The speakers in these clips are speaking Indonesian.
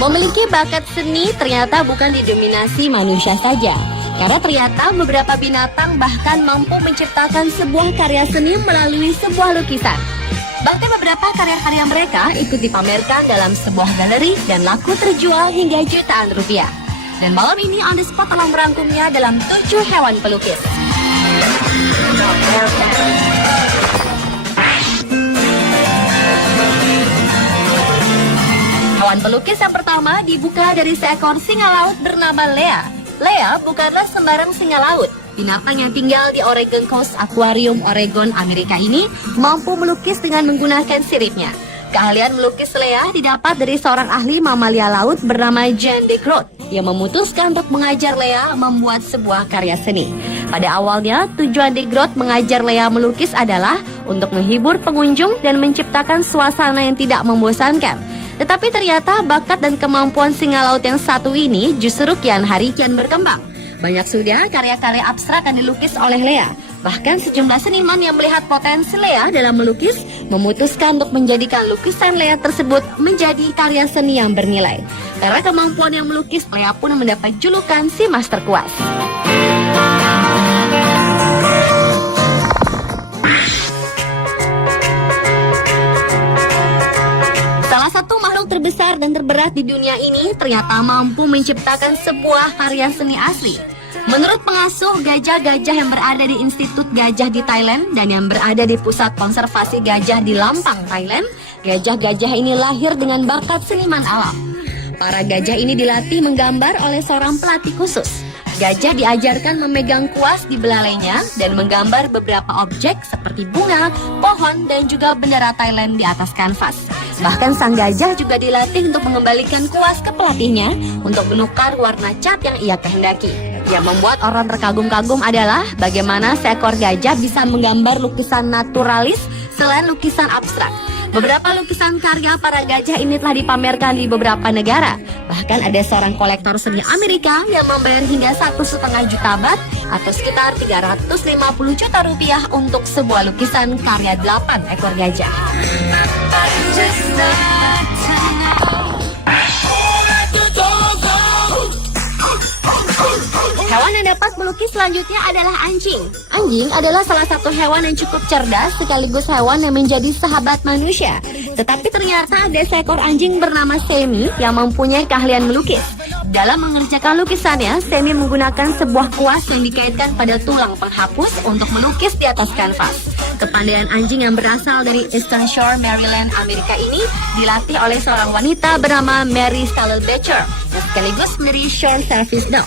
Memiliki bakat seni ternyata bukan didominasi manusia saja. Karena ternyata beberapa binatang bahkan mampu menciptakan sebuah karya seni melalui sebuah lukisan. Bahkan beberapa karya-karya mereka ikut dipamerkan dalam sebuah galeri dan laku terjual hingga jutaan rupiah. Dan malam ini On The Spot telah merangkumnya dalam 7 hewan pelukis. Hewan pelukis yang pertama dibuka dari seekor singa laut bernama Lea. Lea bukanlah sembarang singa laut. Binatang yang tinggal di Oregon Coast Aquarium, Oregon, Amerika ini mampu melukis dengan menggunakan siripnya. Keahlian melukis Lea didapat dari seorang ahli mamalia laut bernama Jean de Groot yang memutuskan untuk mengajar Lea membuat sebuah karya seni. Pada awalnya, tujuan de Groot mengajar Lea melukis adalah untuk menghibur pengunjung dan menciptakan suasana yang tidak membosankan. Tetapi ternyata bakat dan kemampuan singa laut yang satu ini justru kian hari kian berkembang. Banyak sudah karya-karya abstrak yang dilukis oleh Lea. Bahkan sejumlah seniman yang melihat potensi Lea dalam melukis memutuskan untuk menjadikan lukisan Lea tersebut menjadi karya seni yang bernilai. Karena kemampuan yang melukis, Lea pun mendapat julukan si Master Kuas. Salah satu makhluk terbesar dan terberat di dunia ini ternyata mampu menciptakan sebuah karya seni asli. Menurut pengasuh gajah-gajah yang berada di Institut Gajah di Thailand dan yang berada di Pusat Konservasi Gajah di Lampang, Thailand, gajah-gajah ini lahir dengan bakat seniman alam. Para gajah ini dilatih menggambar oleh seorang pelatih khusus. Gajah diajarkan memegang kuas di belalainya dan menggambar beberapa objek seperti bunga, pohon, dan juga bendera Thailand di atas kanvas. Bahkan sang gajah juga dilatih untuk mengembalikan kuas ke pelatihnya untuk menukar warna cat yang ia kehendaki. Yang membuat orang terkagum-kagum adalah bagaimana seekor gajah bisa menggambar lukisan naturalis selain lukisan abstrak. Beberapa lukisan karya para gajah ini telah dipamerkan di beberapa negara. Bahkan ada seorang kolektor seni Amerika yang membayar hingga 1,5 juta baht atau sekitar 350 juta rupiah untuk sebuah lukisan karya 8 ekor gajah. Hewan yang dapat melukis selanjutnya adalah anjing. Anjing adalah salah satu hewan yang cukup cerdas sekaligus hewan yang menjadi sahabat manusia. Tetapi ternyata ada seekor anjing bernama Semi yang mempunyai keahlian melukis. Dalam mengerjakan lukisannya, Semi menggunakan sebuah kuas yang dikaitkan pada tulang penghapus untuk melukis di atas kanvas. Kepandaian anjing yang berasal dari Eastern Shore, Maryland, Amerika ini dilatih oleh seorang wanita bernama Mary Stallbecher yang sekaligus menjadi Shore Service Dog.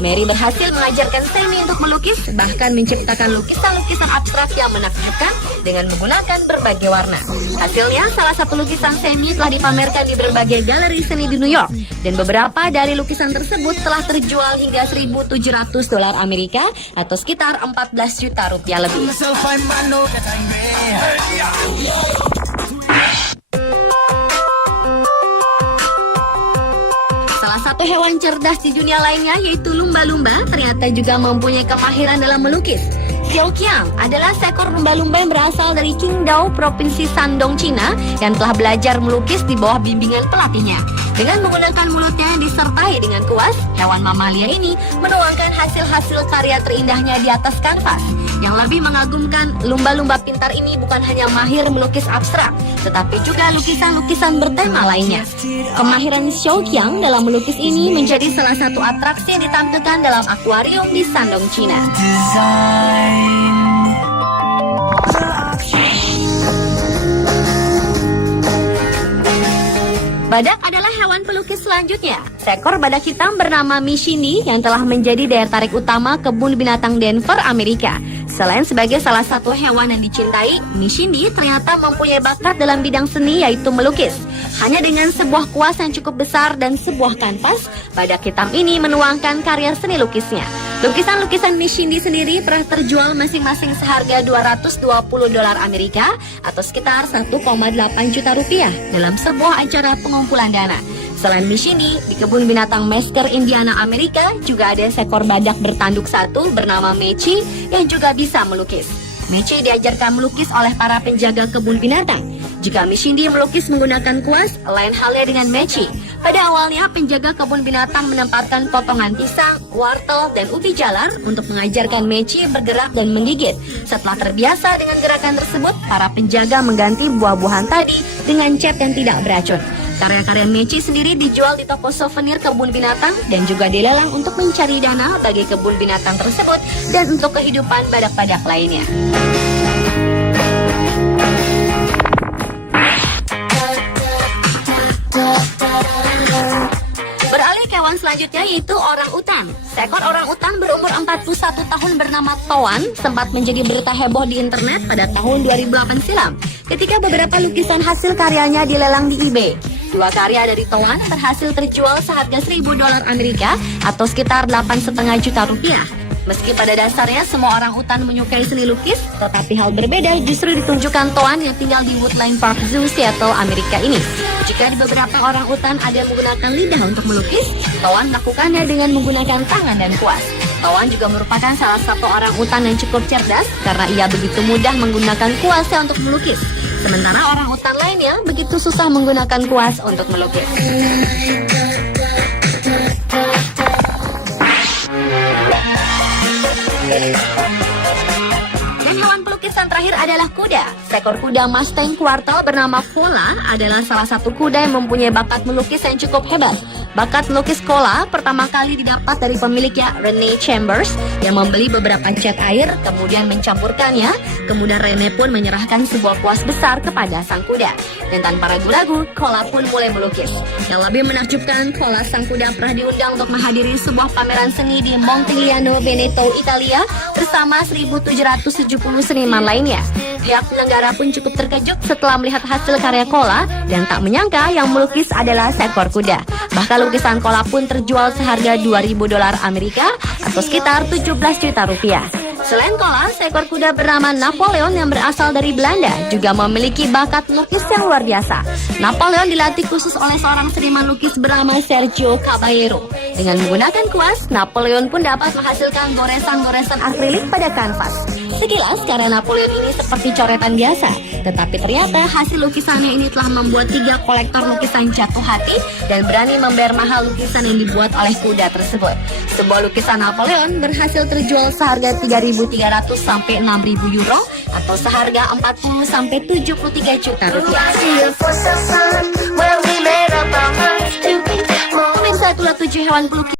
Mary berhasil mengajarkan Semi untuk melukis, bahkan menciptakan lukisan-lukisan abstrak yang menakjubkan dengan menggunakan berbagai warna. Hasilnya, salah satu lukisan Semi telah dipamerkan di berbagai galeri seni di New York, dan beberapa dari lukisan tersebut telah terjual hingga $1.700 Amerika atau sekitar 14 juta rupiah lebih. Salah satu hewan cerdas di dunia lainnya yaitu lumba-lumba ternyata juga mempunyai kemahiran dalam melukis. Xiao Qiang adalah seekor lumba-lumba yang berasal dari Qingdao, Provinsi Shandong, Cina yang telah belajar melukis di bawah bimbingan pelatihnya. Dengan menggunakan mulutnya yang disertai dengan kuas, hewan mamalia ini menuangkan hasil-hasil karya terindahnya di atas kanvas. Yang lebih mengagumkan, lumba-lumba pintar ini bukan hanya mahir melukis abstrak, tetapi juga lukisan-lukisan bertema lainnya. Kemahiran Xiao Qiang dalam melukis ini menjadi salah satu atraksi yang ditampilkan dalam akuarium di Shandong, Cina. Badak adalah hewan pelukis selanjutnya. Seekor badak hitam bernama Mishini yang telah menjadi daya tarik utama kebun binatang Denver, Amerika. Selain sebagai salah satu hewan yang dicintai, Mishini ternyata mempunyai bakat dalam bidang seni yaitu melukis. Hanya dengan sebuah kuas yang cukup besar dan sebuah kanvas, badak hitam ini menuangkan karya seni lukisnya. Lukisan-lukisan Mishini sendiri pernah terjual masing-masing seharga $220 Amerika atau sekitar 1,8 juta rupiah dalam sebuah acara pengumpulan dana. Selain Mishini, di kebun binatang Mesker, Indiana, Amerika juga ada seekor badak bertanduk satu bernama Mechi yang juga bisa melukis. Mechi diajarkan melukis oleh para penjaga kebun binatang. Jika Mishini melukis menggunakan kuas, lain halnya dengan Mechi. Pada awalnya, penjaga kebun binatang menempatkan potongan pisang, wortel, dan ubi jalar untuk mengajarkan Meci bergerak dan menggigit. Setelah terbiasa dengan gerakan tersebut, para penjaga mengganti buah-buahan tadi dengan cat yang tidak beracun. Karya-karya Meci sendiri dijual di toko souvenir kebun binatang dan juga dilelang untuk mencari dana bagi kebun binatang tersebut dan untuk kehidupan badak-badak lainnya. Beralih ke hewan selanjutnya yaitu orang utan. Seekor orang utan berumur 41 tahun bernama Toan sempat menjadi berita heboh di internet pada tahun 2008 silam ketika beberapa lukisan hasil karyanya dilelang di eBay. Dua karya dari Toan berhasil terjual seharga $1.000 Amerika atau sekitar 8,5 juta rupiah. Meski pada dasarnya semua orang utan menyukai seni lukis, tetapi hal berbeda justru ditunjukkan Toan yang tinggal di Woodland Park Zoo, Seattle, Amerika ini. Jika di beberapa orang utan ada menggunakan lidah untuk melukis, Toan melakukannya dengan menggunakan tangan dan kuas. Toan juga merupakan salah satu orang utan yang cukup cerdas karena ia begitu mudah menggunakan kuasnya untuk melukis. Sementara orang utan lainnya begitu susah menggunakan kuas untuk melukis. Dan hewan pelukisan terakhir adalah kuda. Seekor kuda Mustang Quartal bernama Cola adalah salah satu kuda yang mempunyai bakat melukis yang cukup hebat. Bakat melukis Cola pertama kali didapat dari pemiliknya Rene Chambers yang membeli beberapa cat air kemudian mencampurkannya. Kemudian Rene pun menyerahkan sebuah kuas besar kepada sang kuda. Dan tanpa ragu-ragu, Cola pun mulai melukis. Yang lebih menakjubkan, Cola sang kuda pernah diundang untuk menghadiri sebuah pameran seni di Montigliano, Veneto, Italia bersama 1.770 seniman lainnya. Pihak penyelenggara pun cukup terkejut setelah melihat hasil karya Cola dan tak menyangka yang melukis adalah seekor kuda. Bahkan lukisan Cola pun terjual seharga $2.000 Amerika atau sekitar 17 juta rupiah. Selain Cola, seekor kuda bernama Napoleon yang berasal dari Belanda juga memiliki bakat lukis yang luar biasa. Napoleon dilatih khusus oleh seorang seniman lukis bernama Sergio Caballero. Dengan menggunakan kuas, Napoleon pun dapat menghasilkan goresan-goresan akrilik pada kanvas. Sekilas, karya Napoleon ini seperti coretan biasa, tetapi ternyata hasil lukisannya ini telah membuat 3 kolektor lukisan jatuh hati dan berani membayar mahal lukisan yang dibuat oleh kuda tersebut. Sebuah lukisan Napoleon berhasil terjual seharga 3.300 sampai 6.000 euro atau seharga 40 sampai 73 juta rupiah. Pemirsa, itulah 7 hewan pelukis